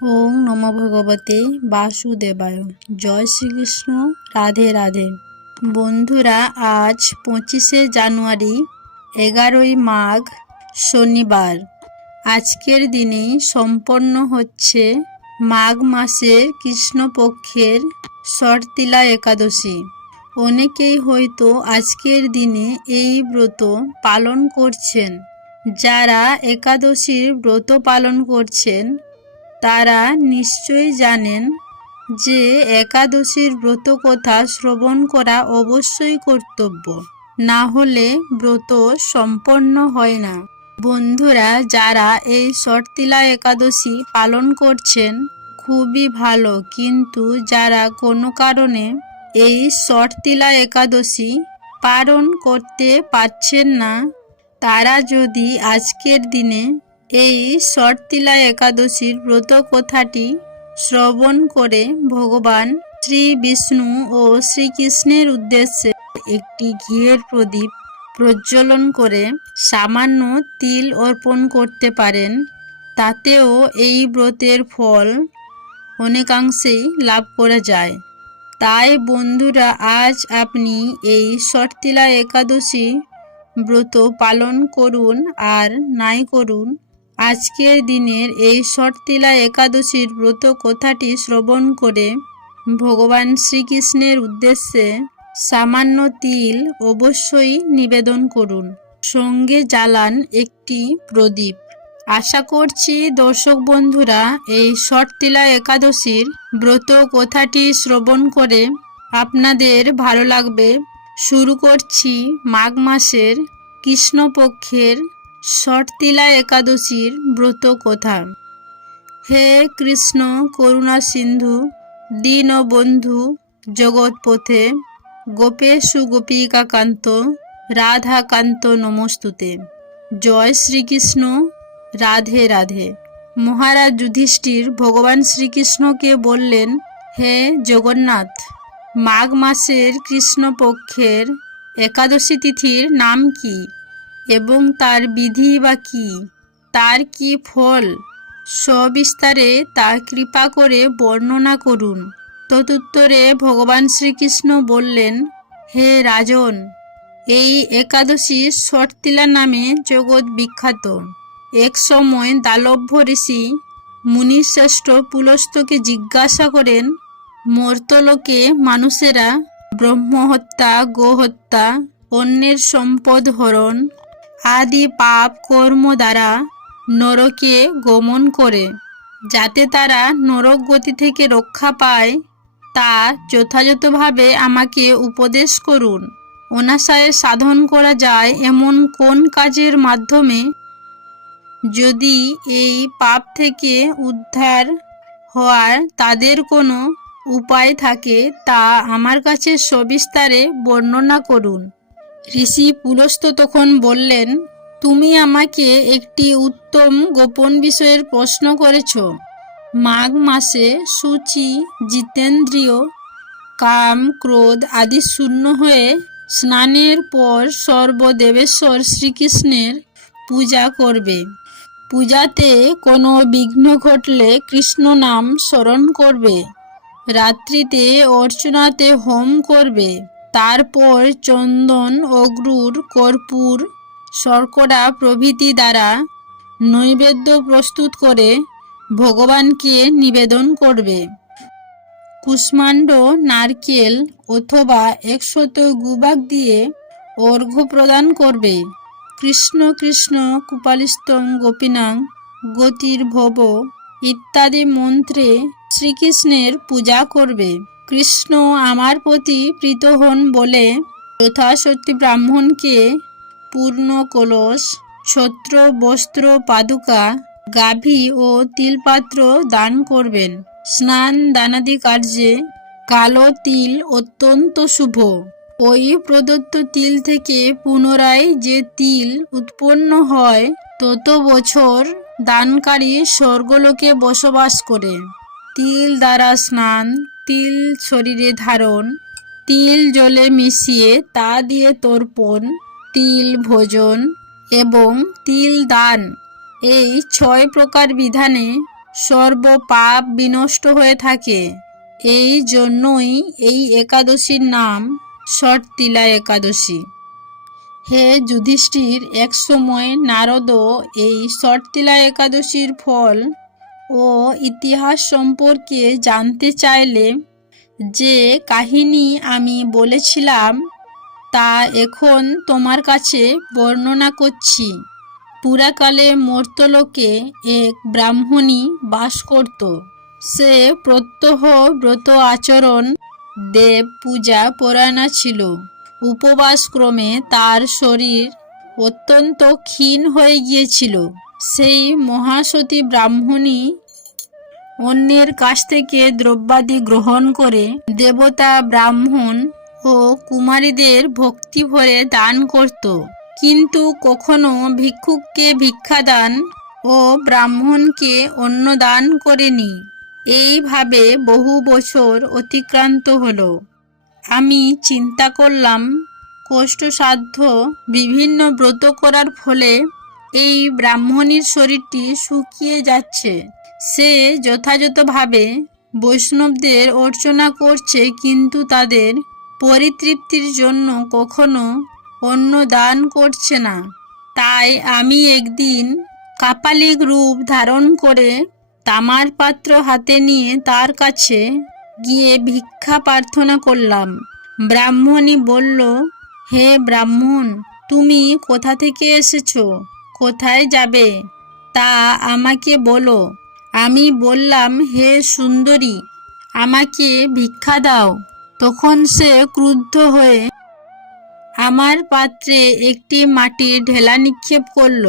ওং নমো ভগবতে বাসুদেবায়। জয় শ্রীকৃষ্ণ। রাধে রাধে। বন্ধুরা, আজ 25শে জানুয়ারি, 11ই মাঘ, শনিবার। আজকের দিনে সম্পন্ন হচ্ছে মাঘ মাসের কৃষ্ণপক্ষের শর্তিলা একাদশী। অনেকেই হয়তো আজকের দিনে এই ব্রত পালন করছেন। যারা একাদশীর ব্রত পালন করছেন তারা নিশ্চয়ই জানেন যে একাদশীর ব্রত কথা শ্রবণ করা অবশ্যই কর্তব্য, না হলে ব্রত সম্পন্ন হয় না। বন্ধুরা, যারা এই শর্তিলা একাদশী পালন করছেন খুবই ভালো, কিন্তু যারা কোনো কারণে এই শর্তিলা একাদশী পালন করতে পারছেন না, তারা যদি আজকের দিনে এই শর্তিলা একাদশীর ব্রত কথাটি শ্রবণ করে ভগবান শ্রী বিষ্ণু ও শ্রীকৃষ্ণের উদ্দেশ্যে একটি ঘিয়ের প্রদীপ প্রজ্বলন করে সামান্য তিল অর্পণ করতে পারেন, তাতেও এই ব্রতের ফল অনেকাংশেই লাভ করা যায়। তাই বন্ধুরা, আজ আপনি এই শর্তিলা একাদশী ব্রত পালন করুন আর নাই করুন, আজকের দিনের এই শর্তিলা একাদশীর ব্রত কথাটি শ্রবণ করে ভগবান শ্রীকৃষ্ণের উদ্দেশ্যে সামান্য তিল অবশ্যই নিবেদন করুন। সঙ্গে জ্বালান একটি প্রদীপ। আশা করছি দর্শক বন্ধুরা, এই শর্তিলা একাদশীর ব্রত কথাটি শ্রবণ করে আপনাদের ভালো লাগবে। শুরু করছি মাঘ মাসের কৃষ্ণপক্ষের শর্তিলা একাদশীর ব্রত কথা। হে কৃষ্ণ করুণা সিন্ধু দীনবন্ধু জগৎপথে, গোপেশু গোপিকাকান্ত রাধাকান্ত নমস্তুতে। জয় শ্রীকৃষ্ণ। রাধে রাধে। মহারাজ যুধিষ্ঠির ভগবান শ্রীকৃষ্ণকে বললেন, হে জগন্নাথ, মাঘ মাসের কৃষ্ণপক্ষের একাদশী তিথির নাম কি এবং তার বিধি বা কি, তার কি ফল, সবিস্তারে তা কৃপা করে বর্ণনা করুন। তদুত্তরে ভগবান শ্রীকৃষ্ণ বললেন, হে রাজন, এই একাদশী শর্তিলা নামে জগৎ বিখ্যাত। এক সময় দালভ্য ঋষি মুনিশ্রেষ্ঠ পুলস্তকে জিজ্ঞাসা করেন, মর্তলোকে মানুষেরা ব্রহ্মহত্যা, গোহত্যা, অন্যের সম্পদ হরণ আদি পাপ কর্ম দ্বারা নরকে গমন করে, যাতে তারা নরক গতি থেকে রক্ষা পায়, তা যথাযথভাবে আমাকে উপদেশ করুন। অনায়াসে সাধন করা যায় এমন কোন কাজের মাধ্যমে যদি এই পাপ থেকে উদ্ধার হওয়ার তাদের কোনো উপায় থাকে, তা আমার কাছে সবিস্তারে বর্ণনা করুন। ঋষি পুলস্ত তখন বললেন, তুমি আমাকে একটি উত্তম গোপন বিষয়ের প্রশ্ন করেছ। মাঘ মাসে শুচি, জিতেন্দ্রিয়, কাম ক্রোধ আদি শূন্য হয়ে স্নানের পর সর্বদেবেশ্বর শ্রীকৃষ্ণের পূজা করবে। পূজাতে কোনো বিঘ্ন ঘটলে কৃষ্ণ নাম স্মরণ করবে। রাত্রিতে অর্চনাতে হোম করবে। তারপর চন্দন, অগ্রুর, কর্পূর, শর্করা প্রভৃতি দ্বারা নৈবেদ্য প্রস্তুত করে ভগবানকে নিবেদন করবে। কুষ্মাণ্ড, নারকেল অথবা 100 গুবাক দিয়ে অর্ঘ্য প্রদান করবে। কৃষ্ণ কৃষ্ণ কুপালিস্তং গোপীনাং গতির্ভব ইত্যাদি মন্ত্রে শ্রীকৃষ্ণের পূজা করবে। কৃষ্ণ আমার প্রতি প্রীত হন বলে যথাশক্তি ব্রাহ্মণকে পূর্ণ কলস, ছত্র, বস্ত্র, পাদুকা, গাভী ও তিলপাত্র দান করবেন। স্নান দানাদি কার্যে কালো তিল অত্যন্ত শুভ। ওই প্রদত্ত তিল থেকে পুনরায় যে তিল উৎপন্ন হয়, তত বছর দানকারী স্বর্গলোকে বসবাস করে। তিল দ্বারা স্নান, তিল শরীরে ধারণ, তিল জলে মিশিয়ে তা দিয়ে তর্পণ, তিল ভোজন এবং তিল দান, এই 6 প্রকার বিধানে সর্ব পাপ বিনষ্ট হয়ে থাকে। এই জন্যই এই একাদশীর নাম ষটতিলা একাদশী। হে যুধিষ্ঠির, এক সময় নারদও এই ষটতিলা একাদশীর ফল ও ইতিহাস সম্পর্কে জানতে চাইলে যে কাহিনী আমি বলেছিলাম তা এখন তোমার কাছে বর্ণনা করছি। পুরাকালে মর্ত্যলোকে এক ব্রাহ্মণী বাস করত। সে প্রত্যহ ব্রত আচরণ, দেব পূজা পরায়ণা ছিল। উপবাসক্রমে তার শরীর অত্যন্ত ক্ষীণ হয়ে গিয়েছিল। সেই মহাসতী ব্রাহ্মণী অন্যের কাছ থেকে দ্রব্যাদি গ্রহণ করে দেবতা, ব্রাহ্মণ ও কুমারীদের ভক্তি ভরে দান করত, কিন্তু কখনো ভিক্ষুককে ভিক্ষাদান ও ব্রাহ্মণকে অন্নদান করেনি। এইভাবে বহু বছর অতিক্রান্ত হলো। আমি চিন্তা করলাম, কষ্টসাধ্য বিভিন্ন ব্রত করার ফলে এই ব্রাহ্মণীর শরীরটি শুকিয়ে যাচ্ছে। সে যথাযথভাবে বৈষ্ণবদের অর্চনা করছে, কিন্তু তাদের পরিতৃপ্তির জন্য কখনো অন্ন দান করছে না। তাই আমি একদিন কাপালিক রূপ ধারণ করে তামার পাত্র হাতে নিয়ে তার কাছে গিয়ে ভিক্ষা প্রার্থনা করলাম। ব্রাহ্মণী বলল, হে ব্রাহ্মণ, তুমি কোথা থেকে এসেছো? কোথায় যাবে তা আমাকে বলো। আমি বললাম, হে সুন্দরী, আমাকে ভিক্ষা দাও। তখন সে ক্রুদ্ধ হয়ে আমার পাত্রে একটি মাটির ঢেলা নিক্ষেপ করল।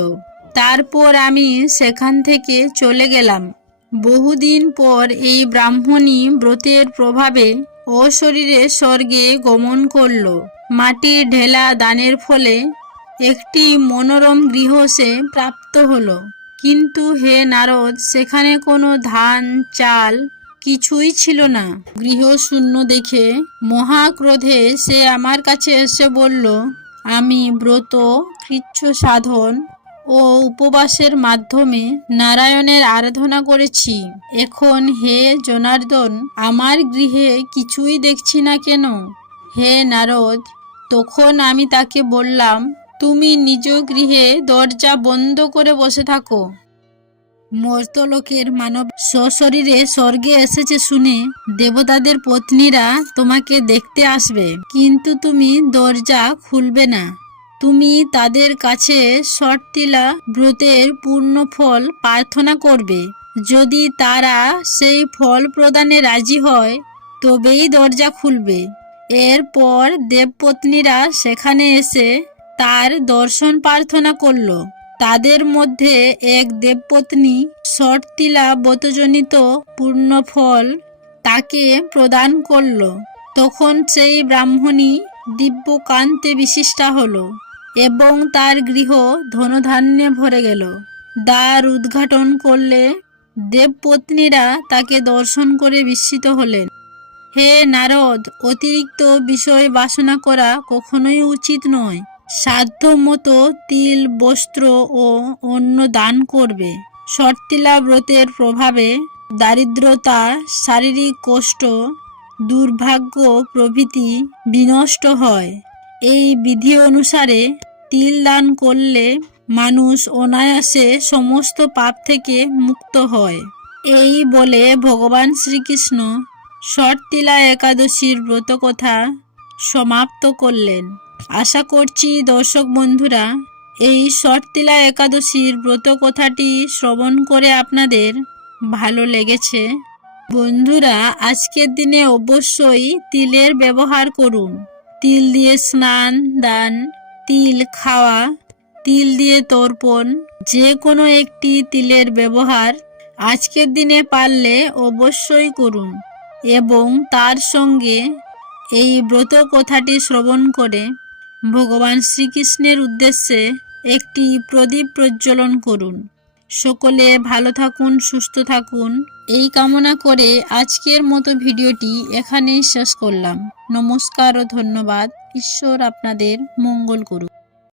তারপর আমি সেখান থেকে চলে গেলাম। বহুদিন পর এই ব্রাহ্মণী ব্রতের প্রভাবে অশরীরে স্বর্গে গমন করল। মাটির ঢেলা দানের ফলে একটি মনোরম গৃহ সে প্রাপ্ত হলো। কিন্তু হে নারদ, সেখানে কোনো ধান, চাল কিছুই ছিল না। গৃহ শূন্য দেখে মহাক্রোধে সে আমার কাছে এসে বলল, আমি ব্রত, কৃচ্ছ সাধন ও উপবাসের মাধ্যমে নারায়ণের আরাধনা করেছি। এখন হে জনার্দন, আমার গৃহে কিছুই দেখছি না কেন? হে নারদ, তখন আমি তাকে বললাম, তুমি নিজ গৃহে দরজা বন্ধ করে বসে থাকো। মর্ত্যলোকের মানব সশরীরে স্বর্গে এসেছে শুনে দেবতাদের পত্নীরা তোমাকে দেখতে আসবে, কিন্তু তুমি দরজা খুলবে না। তুমি তাদের কাছে ষটতিলা ব্রতের পূর্ণ ফল প্রার্থনা করবে। যদি তারা সেই ফল প্রদানে রাজি হয় তবেই দরজা খুলবে। এরপর দেবপত্নীরা সেখানে এসে তার দর্শন প্রার্থনা করল। তাদের মধ্যে এক দেবপত্নী ষটতিলা ব্রতজনিত পূর্ণ ফল তাকে প্রদান করল। তখন সেই ব্রাহ্মণী দিব্য কান্তে বিশিষ্টা হলো এবং তার গৃহ ধনধান্যে ভরে গেল। দ্বার উদ্ঘাটন করলে দেবপত্নীরা তাকে দর্শন করে বিস্মিত হলেন। হে নারদ, অতিরিক্ত বিষয় বাসনা করা কখনোই উচিত নয়। সাধ্য মতো তিল, বস্ত্র ও অন্ন দান করবে। ষটতিলা ব্রতের প্রভাবে দারিদ্রতা, শারীরিক কষ্ট, দুর্ভাগ্য প্রভৃতি বিনষ্ট হয়। এই বিধি অনুসারে তিল দান করলে মানুষ অনায়াসে সমস্ত পাপ থেকে মুক্ত হয়। এই বলে ভগবান শ্রীকৃষ্ণ ষটতিলা একাদশীর ব্রতকথা সমাপ্ত করলেন। আশা করছি দর্শক বন্ধুরা, এই ষটতিলা একাদশীর ব্রতকথাটি শ্রবণ করে আপনাদের ভালো লেগেছে। বন্ধুরা, আজকের দিনে অবশ্যই তিলের ব্যবহার করুন। তিল দিয়ে স্নান দান, তিল খাওয়া, তিল দিয়ে তর্পণ, যে কোনো একটি তিলের ব্যবহার আজকের দিনে পারলে অবশ্যই করুন এবং তার সঙ্গে এই ব্রত কথাটি শ্রবণ করে ভগবান শ্রীকৃষ্ণের উদ্দেশ্যে একটি প্রদীপ প্রজ্বলন করুন। সকলে ভালো থাকুন, সুস্থ থাকুন, এই কামনা করে আজকের মতো ভিডিওটি এখানেই শেষ করলাম। নমস্কার ও ধন্যবাদ। ঈশ্বর আপনাদের মঙ্গল করুন।